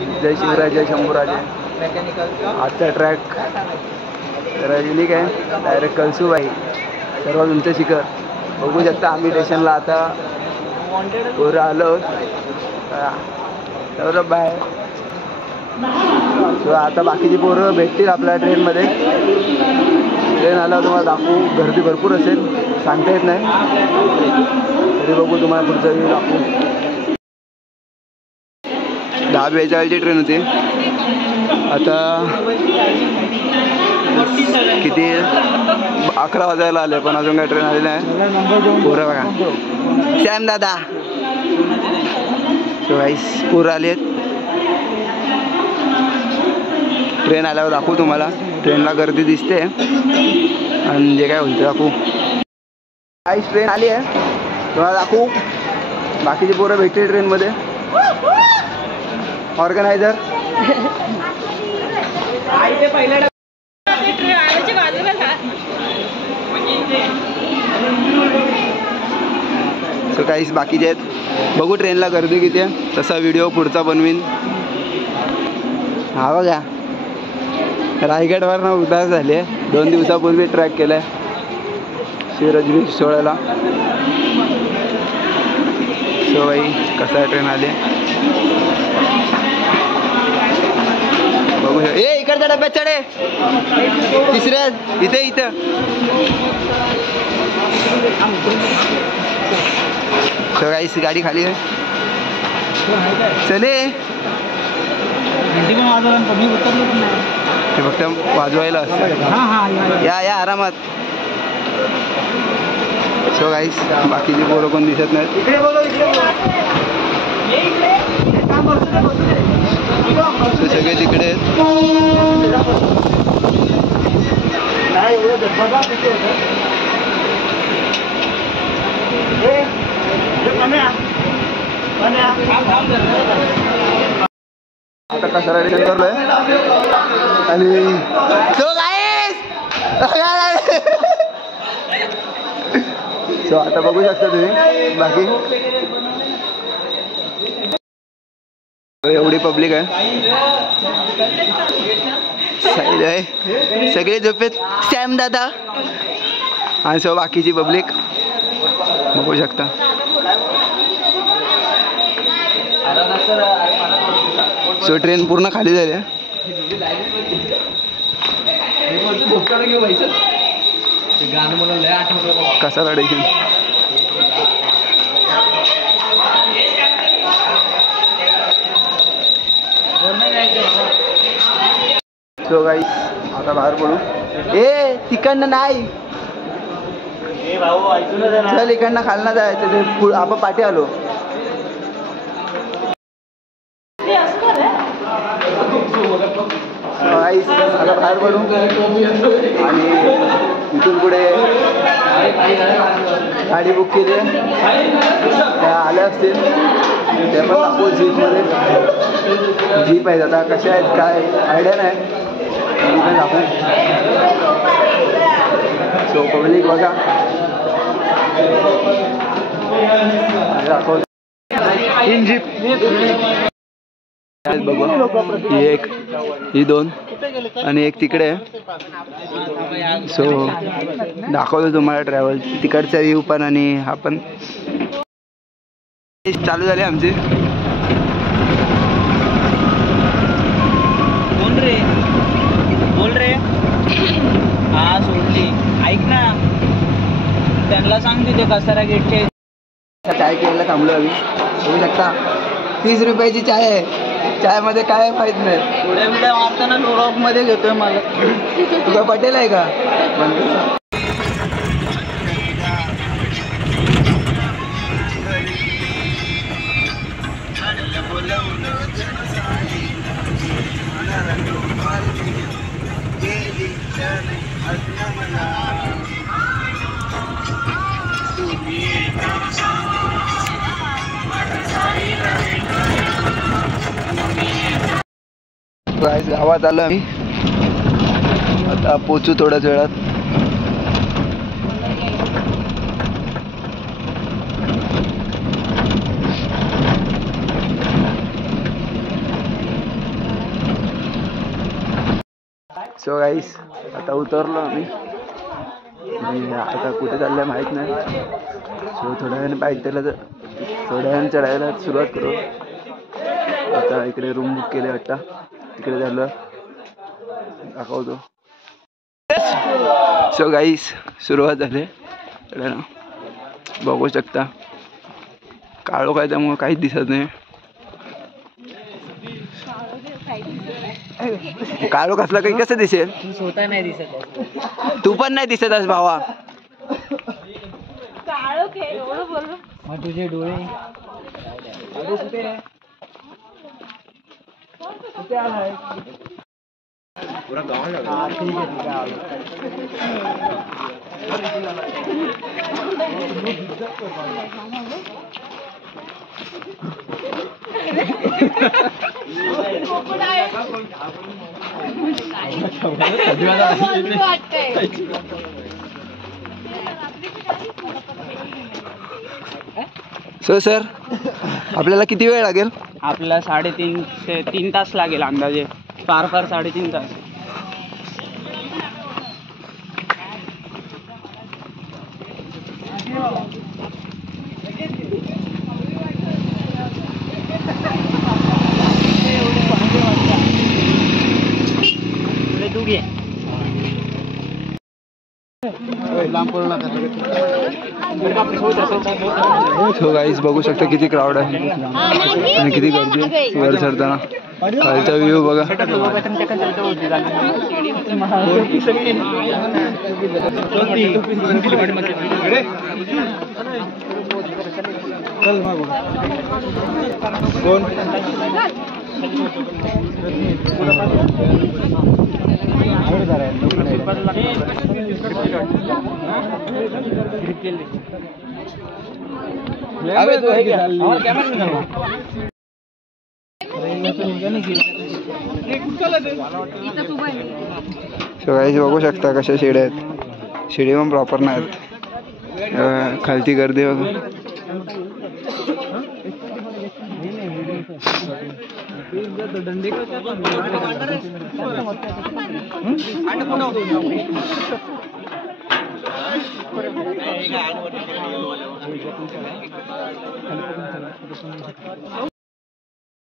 जय शिवराय जय शंभूराजे. आजचा ट्रॅक जरा युनिक आहे. डायरेक्ट कळसूबाई सर्व तुमचं शिखर बघू शकता. आम्ही स्टेशनला आता पोरं आलो तर बाय. आता बाकीची पोरं भेटतील आपल्या ट्रेनमध्ये. ट्रेन आल्यावर तुम्हाला दाखवू. गर्दी भरपूर असेल, सांगता येत नाही, तरी बघू तुम्हाला पुढचा व्ह्यू दाखवू. 10:42ची ट्रेन होती. आता किती 11 वाजायला आले पण अजून काय ट्रेन आली नाही. पोरं बघा. सॅम दादा सो गाईस पोरं आली आहेत. ट्रेन आल्यावर दाखवू तुम्हाला. ट्रेनला गर्दी दिसते आणि जे काय होतं दाखवू. गाईस ट्रेन आली आहे, तुम्हाला दाखवू. बाकीची पोरं भेटतील ट्रेनमध्ये. ऑर्गनायझर सो काहीच बाकीचे आहेत. बघू ट्रेनला गर्दी किती आहे, तसा व्हिडिओ पुढचा बनवीन. हा बघा रायगडवरनं उदास झाली आहे. 2 दिवसापूर्वी ट्रॅक केला आहे शिवराज सोहळ्याला. सो बाई कसा ट्रेन आले बघू. ए इकडच्या डब्यात चढे. तिसऱ्या इथे इथं सो गाईस गाडी खाली आहे. चले ते फक्त वाजवायला असतं. या आरामात. सो गाईस बाकीची पोरं कोण दिसत नाहीत. सगळे तिकडे आहेत. आता कसा रेडिशन करलोय आणि सो आता बघू शकता तुम्ही. बाकी एवढी पब्लिक आहे. साईड आहे, सगळे झोपेत. सॅम दादा आणि सो बाकीची पब्लिक बघू शकता. सो ट्रेन पूर्ण खाली झाली आहे. कसा रेडिशन सो गाईस आता बाहेर पडू. ए तिकडनं नाही, चल इकडनं खालनं जायचं. आपण पाठी आलो. गाईस आता बाहेर पडू आणि इथून पुढे गाडी बुक केली आहे. त्या आल्या असतील, त्या पण दाखवू. जीपमध्ये जीप आहेत. आता कशा आहेत काय आयडिया नाही, पण दाखवू. सो पब्लिक बघा दाखव. 3 जीप बघू. ही एक, ही 2 आणि एक तिकडे आहे. सो दाखवतो तुम्हाला ट्रॅव्हल तिकडचा व्ह्यू पण. आणि आपण चालू झाले आमची. बोल रे. हा सोडली. ऐक ना, त्यांना सांग तिथे कसारा गेटचे चाय प्यायला थांबलो आम्ही. बघू शकता 30 रुपयाची चाय आहे. चायमध्ये काय माहीत नाही. पुढे पुढे मारताना ब्लॉग मध्ये घेतोय मला. तुला पटेल आहे का? गावात आलो आम्ही. आता पोचू थोड्याच वेळात. सो गाईस आता उतरलो आम्ही आणि आता कुठे चाललंय माहीत नाही. सो थोड्या वेळाने बाईक त्याला थोड्या वेळाने चढायला सुरुवात करू. आता इकडे रूम बुक केले वाटतं, तिकडे झालं दाखवतो. सो गाईस सुरुवात झाली. बघू शकता काळो काय त्यामुळे काहीच दिसत नाही. काळो कसला काही कसं दिसेल? तू स्वतः नाही दिसत. तू पण नाही दिसत आहेस भावा. मग तुझे डोळे कुठे आलाय? सो सर आपल्याला किती वेळ लागेल? आपल्याला 3.5 ते 3 तास लागेल अंदाजे. फार 3.5 तास. तू घे. सो गाईस बघू शकता किती क्राऊड आहे आणि किती गर्दी आहे वर चढताना. खालचा व्ह्यू बघा. कोण सगळ्याची बघू शकता कशा शिड्या आहेत. शिडी पण प्रॉपर नाही आहेत. खालती गर्दी बघा.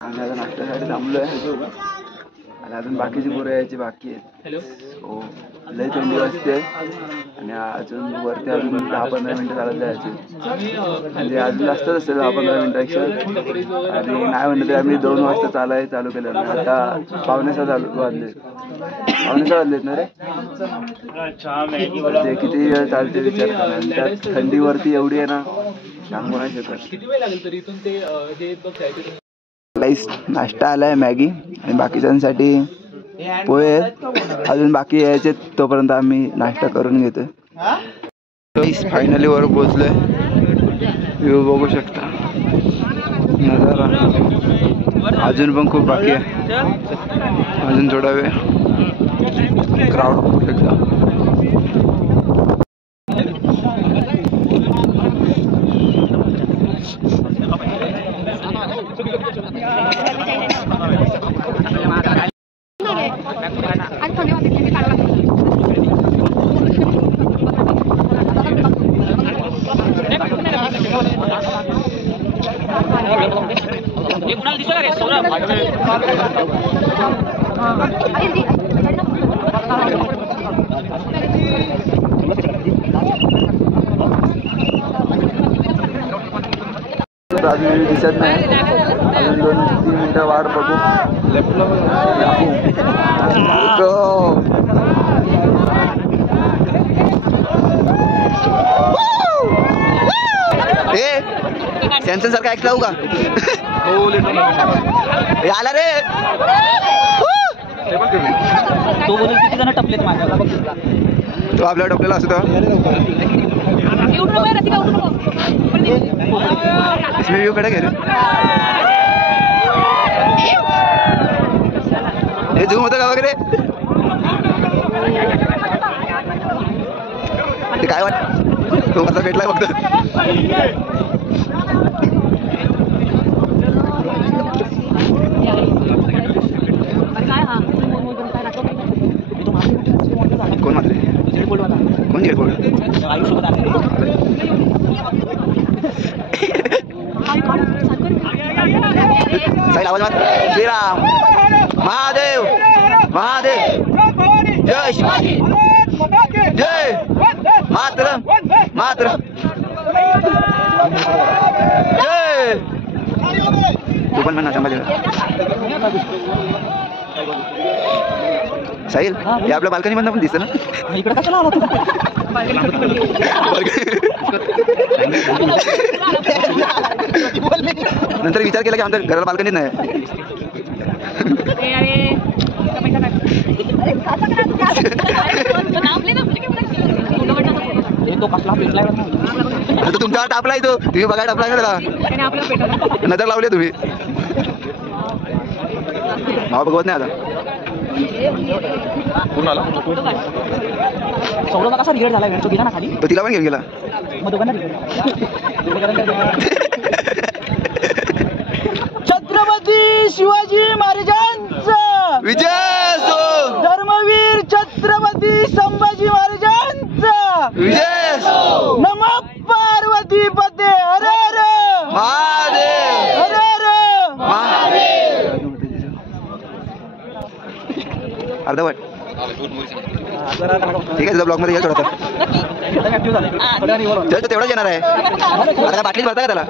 आम्ही आता नाश्त्यासाठी थांबलोय आणि अजून बाकीची पोरं यायची बाकी आहेत. हो लय थंडी वाजते आणि अजून वरती अजून 10-15 मिनिटं चालत जायचे. म्हणजे अजून जास्तच असेल 10-15 मिनिटापेक्षा. आणि नाही म्हणलं तरी आम्ही 2 वाजता चालू केलं. आता 5:45 वाजलेत ना रे. ते किती वेळ चालते विचार करा. आणि त्यात थंडीवरती एवढी आहे ना सांगू नाही शकत. नाश्ता आलाय मॅगी आणि बाकीच्यांसाठी पोहे आहेत. अजून बाकी यायचे तोपर्यंत आम्ही नाश्ता करून घेतोय. फायनली वर पोहोचलोय. व्ह्यू बघू शकता नजारा. अजून पण खूप बाकी आहे. अजून थोडा वेळ. क्राऊड बघू शकता. अजून दिसत नाही. अजून 2-3 मिनिटं वाट बघू. सेन्सर सारखा ऍक्ट लावू का? आला रे. तो बोलून किती जण टपलेत माझ्याला. तो आपल्या टपलेला असतो. इसमें व्यू कडे घे रे. हे झूम होतं का वगैरे? ते काय वाटत तो कसा भेटलाय फक्त. साहिल आवाज मार. श्रीराम महादेव महादेव जय शिवाजी जय मात्र मात्र जय. तू पण म्हणा संभाजी. साहिल हे आपल्या बाल्कनी मधनं पण दिसतं ना. इकडे कशाला आला तू? नंतर विचार केला की आमच्या घराला बाल्कनीत नाही. आता तुमचा टापलाय तो. तुम्ही बघा टापलाय ना त्याला. नजर लावली तुम्ही. भाव बघवत नाही आता. सौरभ कसा रिगेट झाला तो गेला ना खाली. तो तिला पण घेऊन गेला. मग दोघांना छत्रपती शिवाजी महाराजांचा विजय असो. धर्मवीर छत्रपती संभाजी महाराजांचा विजय असो. नमः पार्वती पते. हर हर महादेव हर हर महादेव. अर्धवट ठीक आहे. तुझा ब्लॉग मध्ये येईल थोडा. तेवढंच येणार आहे. आता बाटलीच भरता का त्याला.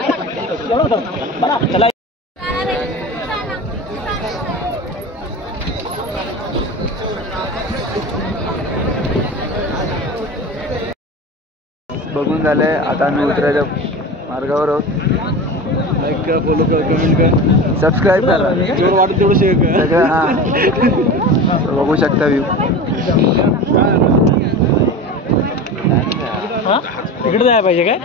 बघून झालंय. आता आम्ही उतरायच्या मार्गावर आहोत. लाईक करा, फॉलो करा, कमेंट करा, सबस्क्राईब करा. जेवढं वाटत तेवढं शेअर करा. सगळं हां बघू शकता व्ह्यू. इकडे जायला पाहिजे काय?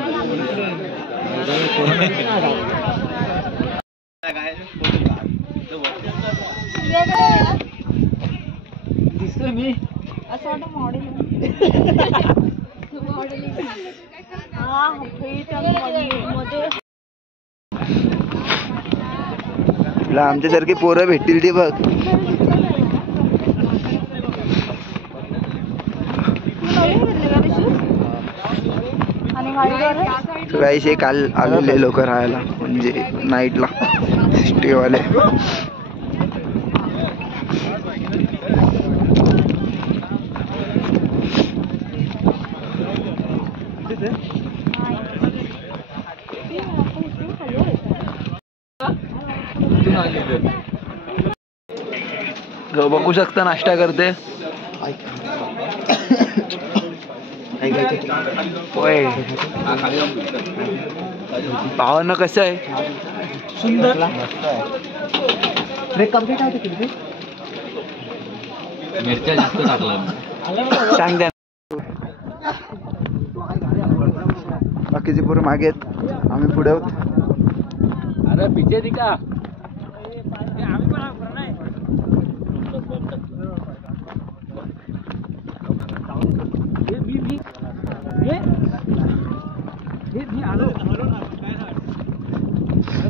दिसतोय मी असं वाटतं मॉडेल मध्ये तुला आमच्यासारखी पोरं भेटतील ती बघ. काही काल आलेले लोक राहायला म्हणजे नाईटला स्टेवाले. बघू शकता नाश्ता करते. होय भावांना कसं आहे. सुंदर मिरच्या जास्त टाकला. सांग द्या. बाकीचे पोरं मागे आहेत. आम्ही पुढे आहोत. अरे पिचे दिका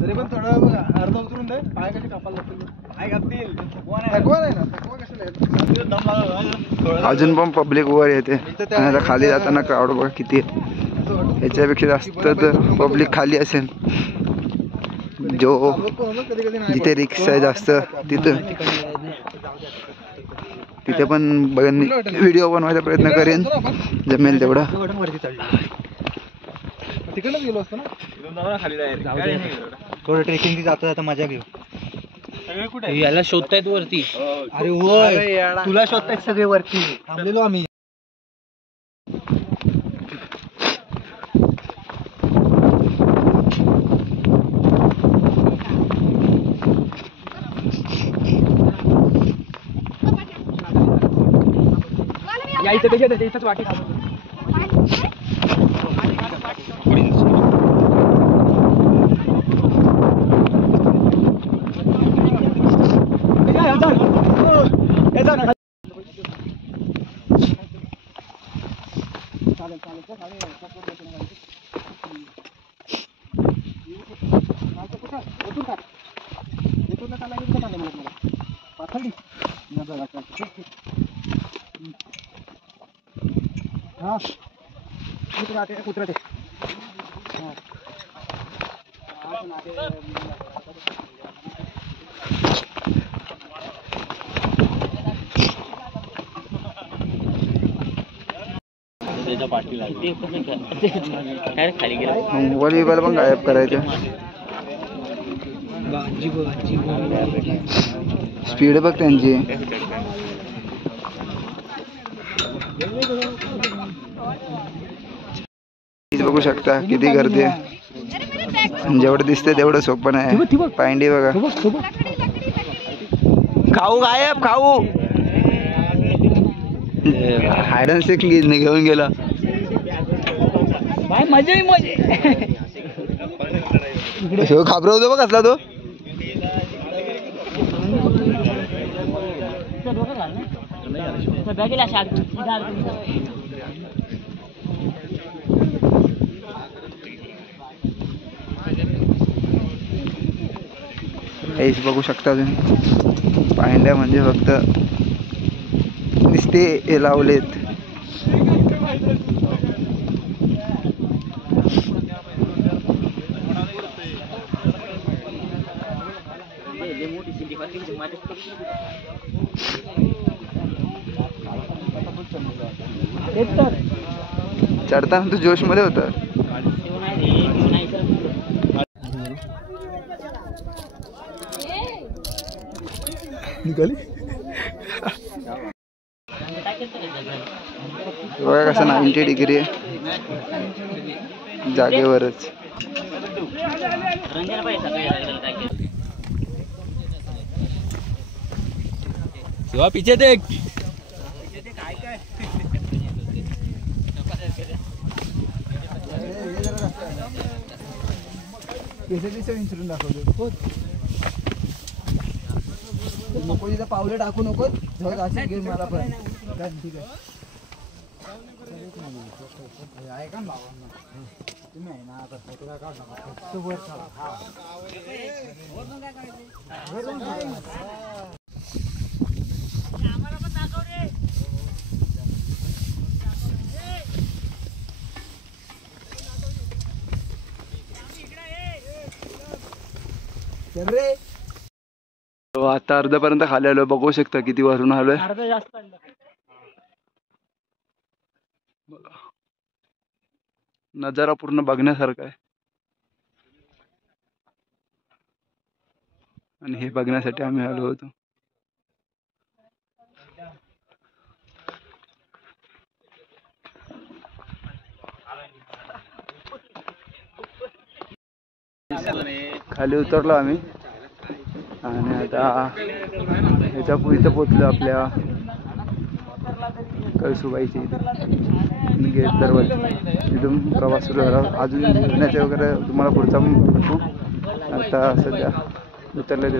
तरी पण थोडं अर्धा उतरून दे. पाय कसे कापायला लागतील. पाय कापतील. थकवा नाही ना. थकवा कशाला. अजून पण पब्लिक वर येते. आणि आता खाली जाताना क्राऊड बघा किती आहे. याच्यापेक्षा जास्त तर पब्लिक खाली असेल. जो जिथे रिक्षा आहे जास्त तिथे पण व्हिडिओ बनवायचा प्रयत्न करेन जमेल तेवढा. तिकडे गेलो असतो ना खाली. थोडं ट्रेकिंग जाता जाता मजा घेऊ. याला शोधतायत वरती. अरे होय तुला शोधतायत सगळे वरती. थांबलेलो आम्ही. यायचं कधी येतं इथंच वाटी खातो. खाली गेला. मोबाईल बिबाईल पण गायब करायचं. स्पीड बघ त्यांची. बघू शकता किती गर्दी आहे. जेवढं दिसतंय तेवढं सोपं नाही. पायंडी बघा. खाऊ गायब. खाऊ हायड अँड सीक घेऊन गेला. मजा घाबरवतो बघ कसला तो. हेच बघू शकता तुम्ही. पायंड्या म्हणजे फक्त नुसते हे लावलेत. चढताना तू जोश मध्ये होता. निघाली बघा कसं 90 डिग्री आहे जागेवरच. शिवा पीछे देख. विचारून दाखवतो. नको तिथं पावलं टाकू नको. अशी घेऊन मला पण ठीक आहे. ऐका ना तुम्ही आहे ना आता फोटो काय काढ नका. वर चला. आता अर्ध्यापर्यंत खाली आलो. बघू शकता किती वरून आलोय. नजारा पूर्ण बघण्यासारखा आहे. आणि हे बघण्यासाठी आम्ही आलो होतो. खाली उतरलो आम्ही आणि आता ह्याच्या इथं पोचलो आपल्या कळसुबाईची गेट दरवाजा. तिथून प्रवास सुरू झाला. अजून फिरण्याचे वगैरे तुम्हाला पुढचा पण बघू. आता सध्या उतरले ते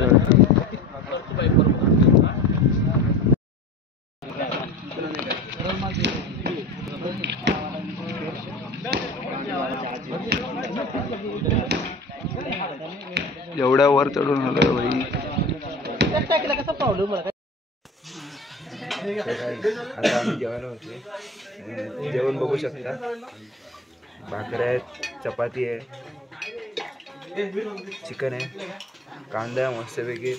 एवढ्या वर चढून आलोय बाई. आता आम्ही जेवायला होते. जेवण बघू शकता. भाकऱ्या आहेत, चपाती आहे, चिकन आहे, कांदा आहे मस्तपैकी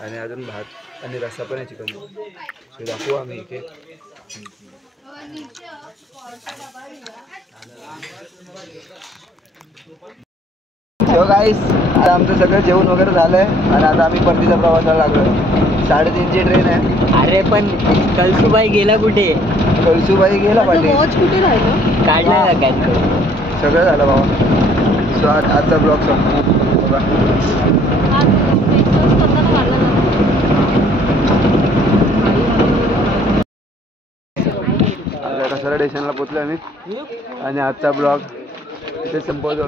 आणि अजून भात आणि रस्सा पण आहे चिकन. ते दाखवू आम्ही इथे. गाईस आता आमचं सगळं जेवण वगैरे झालंय आणि आता आम्ही परतीच्या प्रवासाला लागलोय. 3:30ची ट्रेन आहे. अरे पण कळसुबाई गेला कुठे? कळसुबाई गेला पाहिजे. कुठे राहिलं? काढला काय? सगळं झालं बाबा. सो आजचा ब्लॉग संपतो बघा. कसारा स्टेशनला पोचलो आम्ही आणि आजचा ब्लॉग इथे संपवतो.